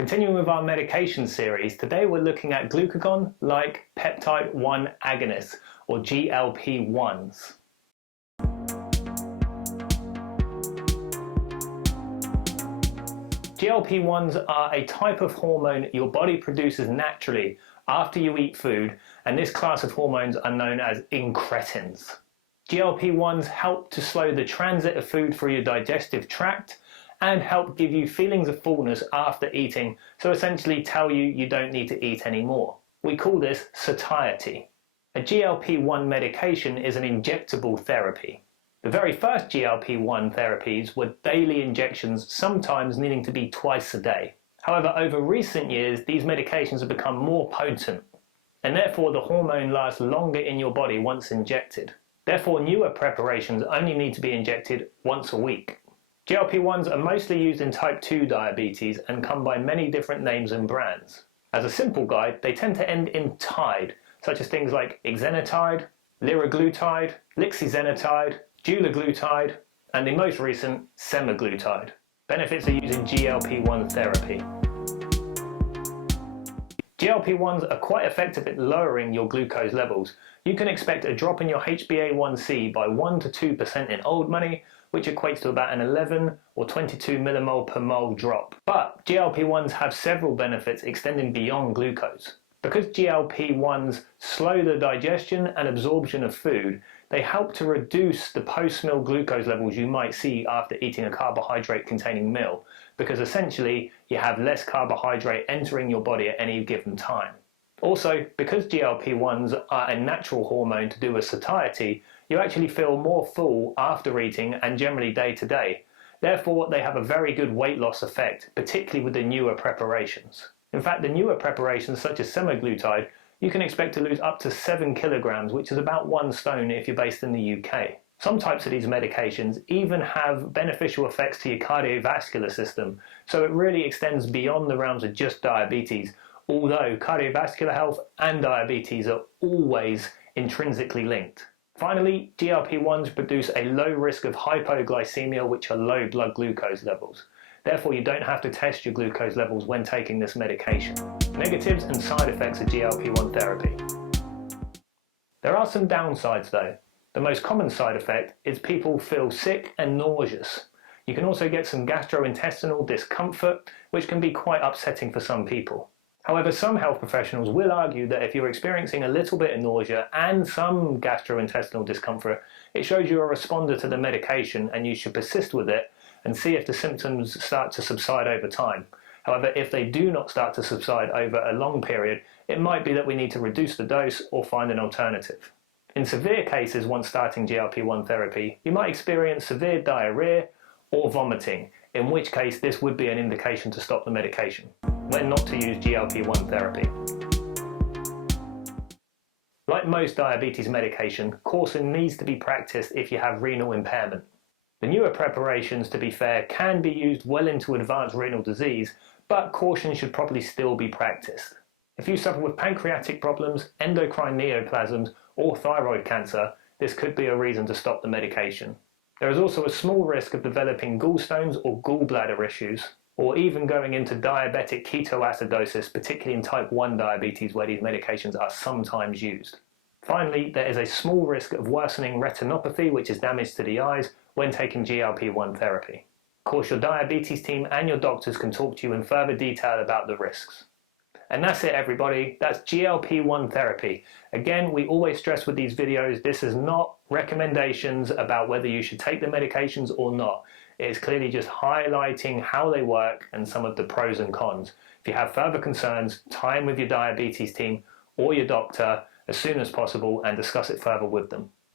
Continuing with our medication series, today we're looking at glucagon-like peptide-1 agonists, or GLP-1s. GLP-1s are a type of hormone your body produces naturally after you eat food, and this class of hormones are known as incretins. GLP-1s help to slow the transit of food through your digestive tract and help give you feelings of fullness after eating, so essentially tell you you don't need to eat anymore. We call this satiety. A GLP-1 medication is an injectable therapy. The very first GLP-1 therapies were daily injections, sometimes needing to be twice a day. However, over recent years, these medications have become more potent, and therefore the hormone lasts longer in your body once injected. Therefore, newer preparations only need to be injected once a week. GLP-1s are mostly used in type 2 diabetes and come by many different names and brands. As a simple guide, they tend to end in "tide", such as things like exenatide, liraglutide, lixisenatide, dulaglutide, and the most recent, semaglutide. Benefits of using GLP-1 therapy. GLP-1s are quite effective at lowering your glucose levels. You can expect a drop in your HbA1c by 1 to 2% in old money, which equates to about an 11 or 22 millimole per mole drop. But GLP-1s have several benefits extending beyond glucose. Because GLP-1s slow the digestion and absorption of food, they help to reduce the post-meal glucose levels you might see after eating a carbohydrate-containing meal, because essentially you have less carbohydrate entering your body at any given time. Also, because GLP-1s are a natural hormone to do with satiety, you actually feel more full after eating and generally day to day. Therefore, they have a very good weight loss effect, particularly with the newer preparations. In fact, the newer preparations such as semaglutide, you can expect to lose up to 7 kilograms, which is about 1 stone if you're based in the UK. Some types of these medications even have beneficial effects to your cardiovascular system, so it really extends beyond the realms of just diabetes, although cardiovascular health and diabetes are always intrinsically linked. Finally, GLP-1s produce a low risk of hypoglycemia, which are low blood glucose levels. Therefore, you don't have to test your glucose levels when taking this medication. Negatives and side effects of GLP-1 therapy. There are some downsides though. The most common side effect is people feel sick and nauseous. You can also get some gastrointestinal discomfort, which can be quite upsetting for some people. However, some health professionals will argue that if you're experiencing a little bit of nausea and some gastrointestinal discomfort, it shows you're a responder to the medication and you should persist with it and see if the symptoms start to subside over time. However, if they do not start to subside over a long period, it might be that we need to reduce the dose or find an alternative. In severe cases, once starting GLP-1 therapy, you might experience severe diarrhea or vomiting, in which case this would be an indication to stop the medication, when not to use GLP-1 therapy. Like most diabetes medication, caution needs to be practiced if you have renal impairment. The newer preparations, to be fair, can be used well into advanced renal disease, but caution should probably still be practiced. If you suffer with pancreatic problems, endocrine neoplasms, or thyroid cancer, this could be a reason to stop the medication. There is also a small risk of developing gallstones or gallbladder issues, or even going into diabetic ketoacidosis, particularly in type 1 diabetes where these medications are sometimes used. Finally, there is a small risk of worsening retinopathy, which is damage to the eyes, when taking GLP-1 therapy. Of course, your diabetes team and your doctors can talk to you in further detail about the risks. And that's it, everybody. That's GLP-1 therapy. Again, we always stress with these videos, this is not recommendations about whether you should take the medications or not. It is clearly just highlighting how they work and some of the pros and cons. If you have further concerns, tie in with your diabetes team or your doctor as soon as possible and discuss it further with them.